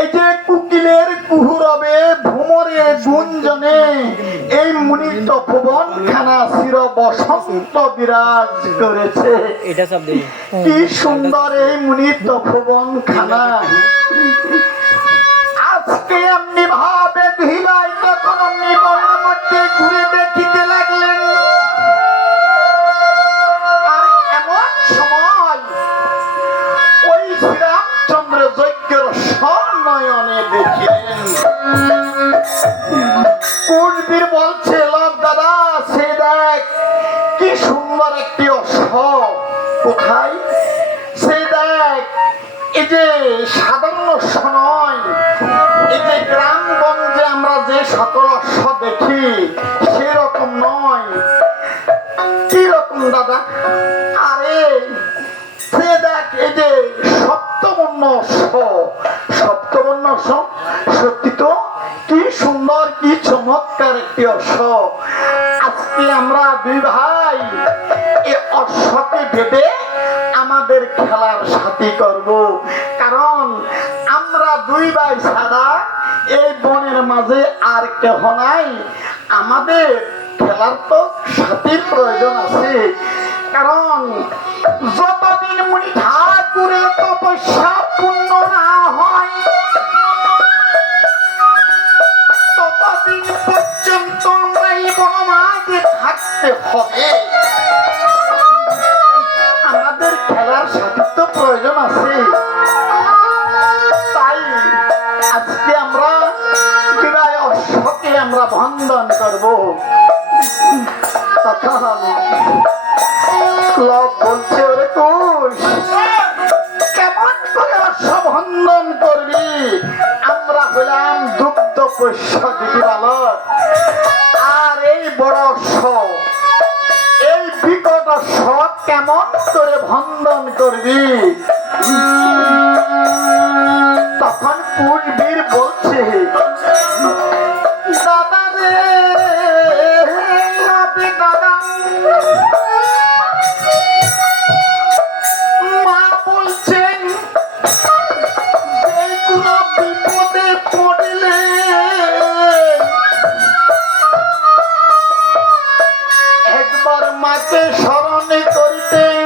এই যে কুকিলের কুহুরবে ভ্রমরে গুঞ্জনে এই মুনির তপবন খানা চির বসন্ত বিরাজ করেছে। কি সুন্দর এই মুনির তপবন খানা। আজকে এমনি ভাবে ধীরাই তখন অমনি বনের মধ্যে ঘুরে দেখিতে লাগলেন। আর এমন সময় ওই শ্রীরামচন্দ্র যজ্ঞের স্বর্ণয়নে দেখিলেন। কুলবীর বলছে, লোক দাদা সে দেখ কি সুন্দর একটি অশ্ব। কোথায়? সে দেখ, এই যে সাধারণ অশ্ব নয়, এই যে গ্রামগঞ্জে আমরা যে সকল অশ্ব দেখি সেরকম নয়। কি রকম দাদা? আরে সে দেখ, এই যে সপ্তবর্ণ অশ্ব। সপ্তবর্ণ অশ্ব সত্যি তো কি সুন্দর, কি চমৎকার একটি অশ্ব। আজকে আমরা দুই ভাই এই অশ্বকে বেঁধে আমাদের খেলার সাথী করব। কারণ আমরা দুই ভাই ছাড়া এই বনের মাঝে আর কেহ নাই। আমাদের খেলার তো সাথীর প্রয়োজন আছে। কারণ যতদিন মুনি ঠাকুরের তপস্যা পূর্ণ না হয় ততদিন পর্যন্ত আমরা এই বনমাঝে থাকতে হবে। আমাদের খেলার সাথীর তো প্রয়োজন আছে। তাই আজকে আমরা বিদায় অশ্বকে আমরা বন্ধন করব। লোক বলছে, ওরে কুশ কেমন করে অশ্ব বন্ধন করবি? আমরা হলাম দুগ্ধ পোষ্য দিদি বালক, আর এই বড় অশ্ব, এই বিকট অশ্ব কেমন করে বন্ধন করবি? তখন কুশবীর বলছে, দাদা রে দাদা, মা বলছেন যে কোনো বিপদে পড়লে একবার মাকে স্মরণে করিতেন।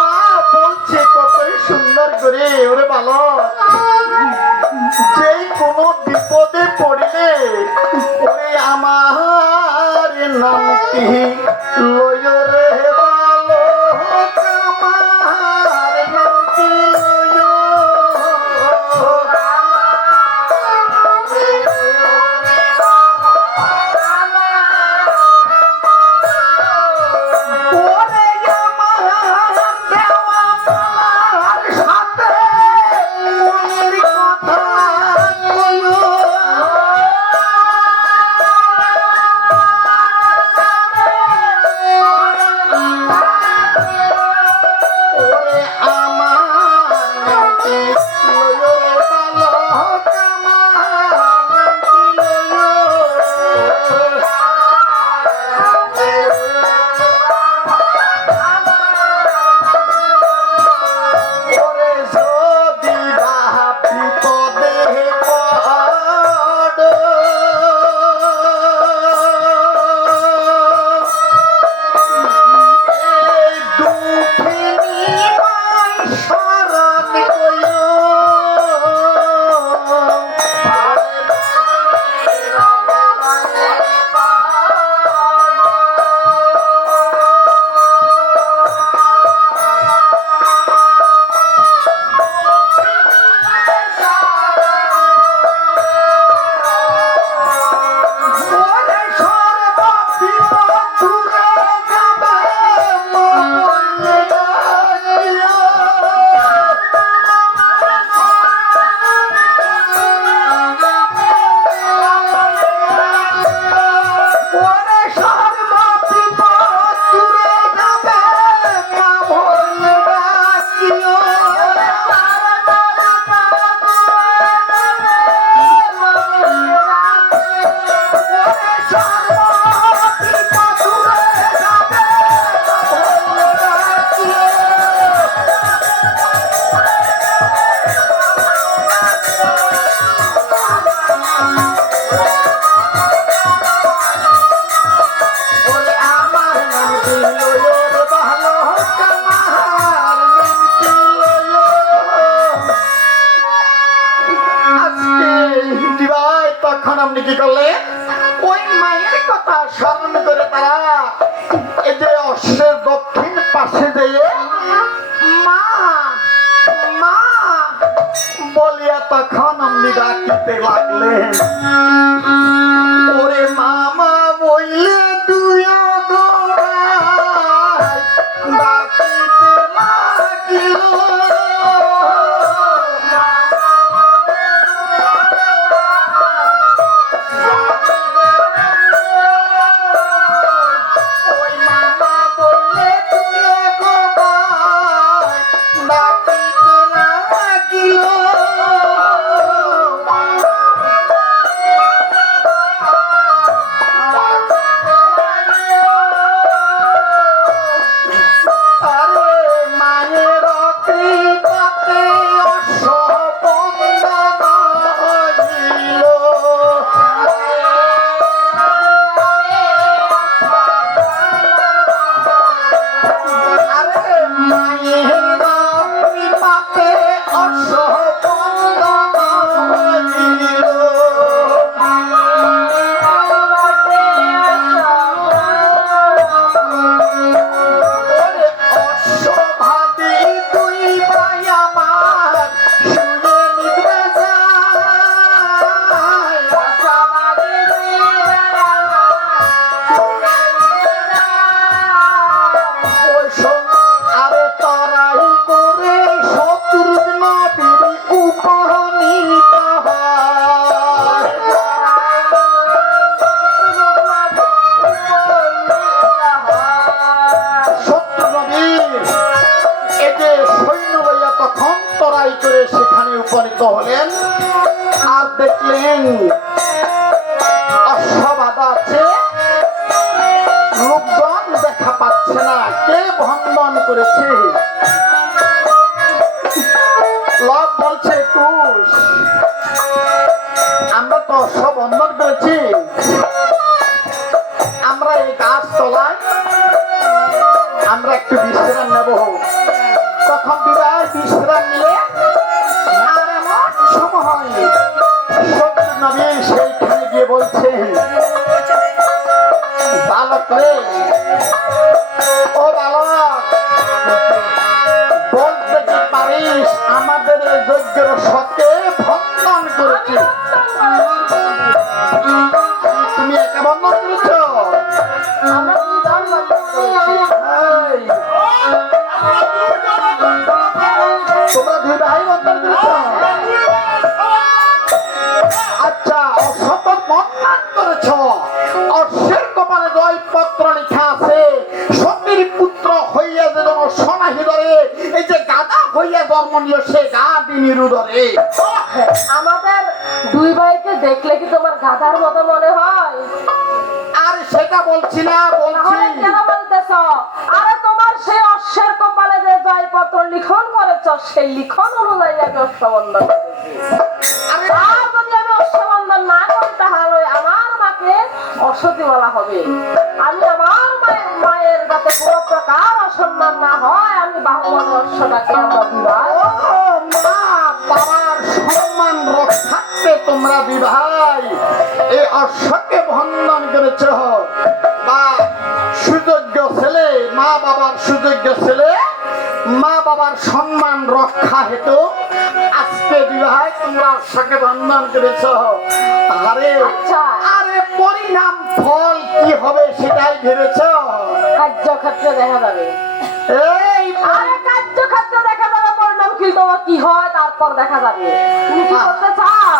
মা বলছে কতই সুন্দর করে, ওরে বালক যে কোনো বিপদে পড়লে ওরে আমার নামটি লয় রে বালক, আমার নামটি লয়। ওরে আমার দেওয়া মালার সাথে মনের কথা কইও। কি করলে ওই মায়ের কথা স্মরণ করে তারা এই যে অশ্বের দক্ষিণ পাশে যেয়ে মা মা বলিয়া তখন অমনি ডাকিতে লাগলেন। ওরে মামা বললে তুই ডাকিতে লাগিল। সেখানে উপনীত হলেন আর দেখলেন অশ্ববাধা আছে, লোকজন দেখা পাচ্ছে না, কে বন্ধন করেছে? লব বলছে কুশ, আমরা তো অশ্ব বন্ধন করেছি, আমরা এই গাছ তলায় আমরা একটু বিশ্রাম নেব। তখন বিবাহ বিশ্রাম নিয়ে আর এমন সময় শত্রু নবী সেইখানে গিয়ে বলছে, বালক রে, ও বালক, বলতে কি পারিস আমাদের এই যজ্ঞের সত্যে বন্ধন করেছে? তুমি একে বন্ধন করেছ? তোমরা দুই ভাই বন্ধন করেছ? আচ্ছা, অসফল বন্ধন করেছ। অশ্বের কপালে জয়পত্র লেখা আছে, সতীর পুত্র হইয়া যে যেন সোনাহি ধরে, এই যে গাদা হইয়া জন্ম নিল সে গাদিনীর উদরে। আমাদের দুই ভাইকে দেখলে কি তোমার গাধার মতো মনে হয়? আর সেটা বলছি না, বলছি কেন বলতেছ? আরে তোমার সেই অশ্বের কপালে যে জয়পত্র লিখন করেছ, সেই লিখন অনুযায়ী আমি অশ্ববন্ধন করেছি। আর যদি আমি অশ্ববন্ধন না করি তাহলে আমার মাকে অসতী বলা হবে। আমি আমার মায়ের যাতে কোনো প্রকার অসম্মান না হয়, আমি বাহুবল অশ্বটাকে আমরা বিবাহ। মা বাবার সম্মান রক্ষার্থে তোমরা বিভাই এই অশ্বকে বন্ধন করেছ। বা সুযোগ্য ছেলে, মা বাবার সুযোগ্য ছেলে, মা বাবার সম্মান রক্ষা হেতু আজকে বিবাহে তোমরা অশ্বকে বন্ধন করেছ। আরে আরে পরিণাম ফল কি হবে সেটাই ভেবেছ? কার্যক্ষেত্রে দেখা যাবে। এই আরে কার্যক্ষেত্রে দেখা যাবে পরিণাম কি, তোমার কি হয় তারপর দেখা যাবে। তুমি কি করতে চাও?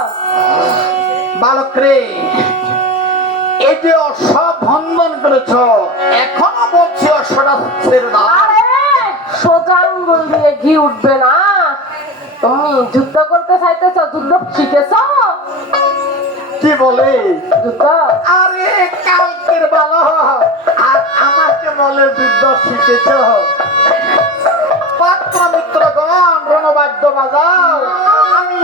বালক রে, এই যে অশ্ব বন্ধন করেছ, এখনো বলছি অশ্বটা ছেড়ে দাও। আরে সোজা আঙ্গুল দিয়ে ঘি উঠবে না। তুমি যুদ্ধ করতে চাইতেছ, যুদ্ধ শিখেছ? কি বলে যুদ্ধ? আরে কালকের বালক আর আমাকে বলে যুদ্ধ শিখেছ? পাত্র মিত্রগণ রণবাদ্য বাজাও, আমি